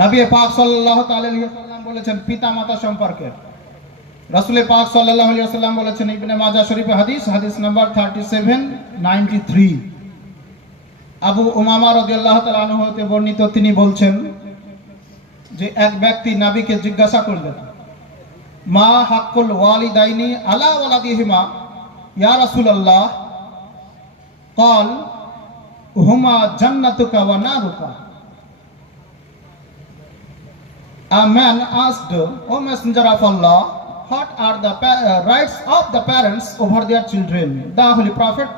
নবী পাক সাল্লাল্লাহু আলাইহি ওয়াসাল্লাম বলেছেন পিতামাতা সম্পর্কে। রাসূল পাক সাল্লাল্লাহু আলাইহি ওয়াসাল্লাম বলেছেন, ইবনে মাজাহ শরীফে হাদিস নাম্বার 3793, আবু উমামা রাদিয়াল্লাহু তাআলা আনহু হতে বর্ণিত, তিনি বলছেন যে এক ব্যক্তি নবীকে জিজ্ঞাসা করলেন, মা হাক্কুল ওয়ালিদাইনি আলা ওয়ালাদিহিমা ইয়া রাসূলুল্লাহ? قال হুমা জান্নাতুকা ওয়া নারুকা। A man asked, O Messenger of Allah, what are the rights of the parents over their children? The Holy Prophet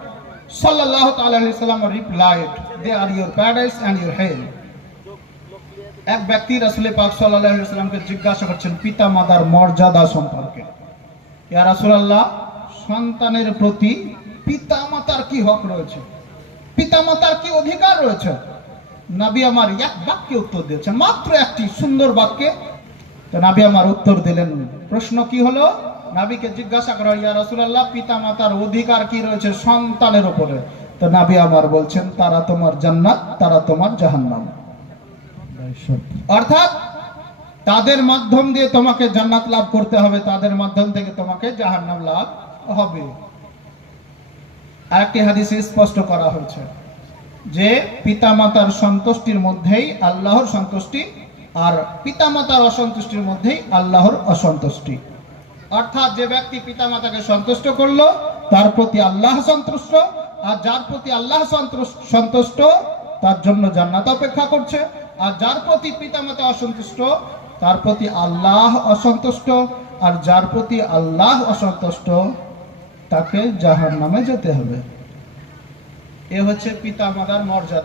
sallallahu alaihi wasallam replied, they are your paradise and your hell. এক ব্যক্তি রাসূল পাক সাল্লাল্লাহু আলাইহি ওয়াসাল্লামকে জিজ্ঞাসা করছেন পিতা মাতার মর্যাদা সম্পর্কে। ইয়া রাসূলুল্লাহ, সন্তানের প্রতি পিতা মাতার কি হক রয়েছে, পিতা মাতার কি অধিকার রয়েছে? নবী আমার এক বাক্যে উত্তর দিয়েছেন, মাত্র একটি সুন্দর বাক্যে। তো নবী আমার উত্তর দিলেন। প্রশ্ন কি হলো? নবীকে জিজ্ঞাসা করা, ইয়া রাসূলুল্লাহ, পিতা মাতার অধিকার কি রয়েছে সন্তানের উপরে? তো নবী আমার বলছেন, তারা তোমার জান্নাত, তারা তোমার জাহান্নাম। অর্থাৎ তাদের মাধ্যম দিয়ে তোমাকে জান্নাত লাভ করতে হবে, তাদের মাধ্যম থেকে তোমাকে জাহান্নাম লাভ হবে। আরেকটি হাদিসে স্পষ্ট করা হয়েছে যে পিতামাতার সন্তুষ্টির মধ্যেই আল্লাহর সন্তুষ্টি, আর পিতামাতার অসন্তুষ্টির মধ্যেই আল্লাহর অসন্তুষ্টি। অর্থাৎ যে ব্যক্তি পিতামাতাকে সন্তুষ্ট করলো তার প্রতি আল্লাহ সন্তুষ্ট, আর যার প্রতি আল্লাহ সন্তুষ্ট তার জন্য জান্নাত অপেক্ষা করছে, আর যার প্রতি পিতামাতা অসন্তুষ্ট তার প্রতি আল্লাহ অসন্তুষ্ট, আর যার প্রতি আল্লাহ অসন্তুষ্ট তাকে জাহান্নামে যেতে হবে। এ হচ্ছে পিতামাতার মর্যাদা।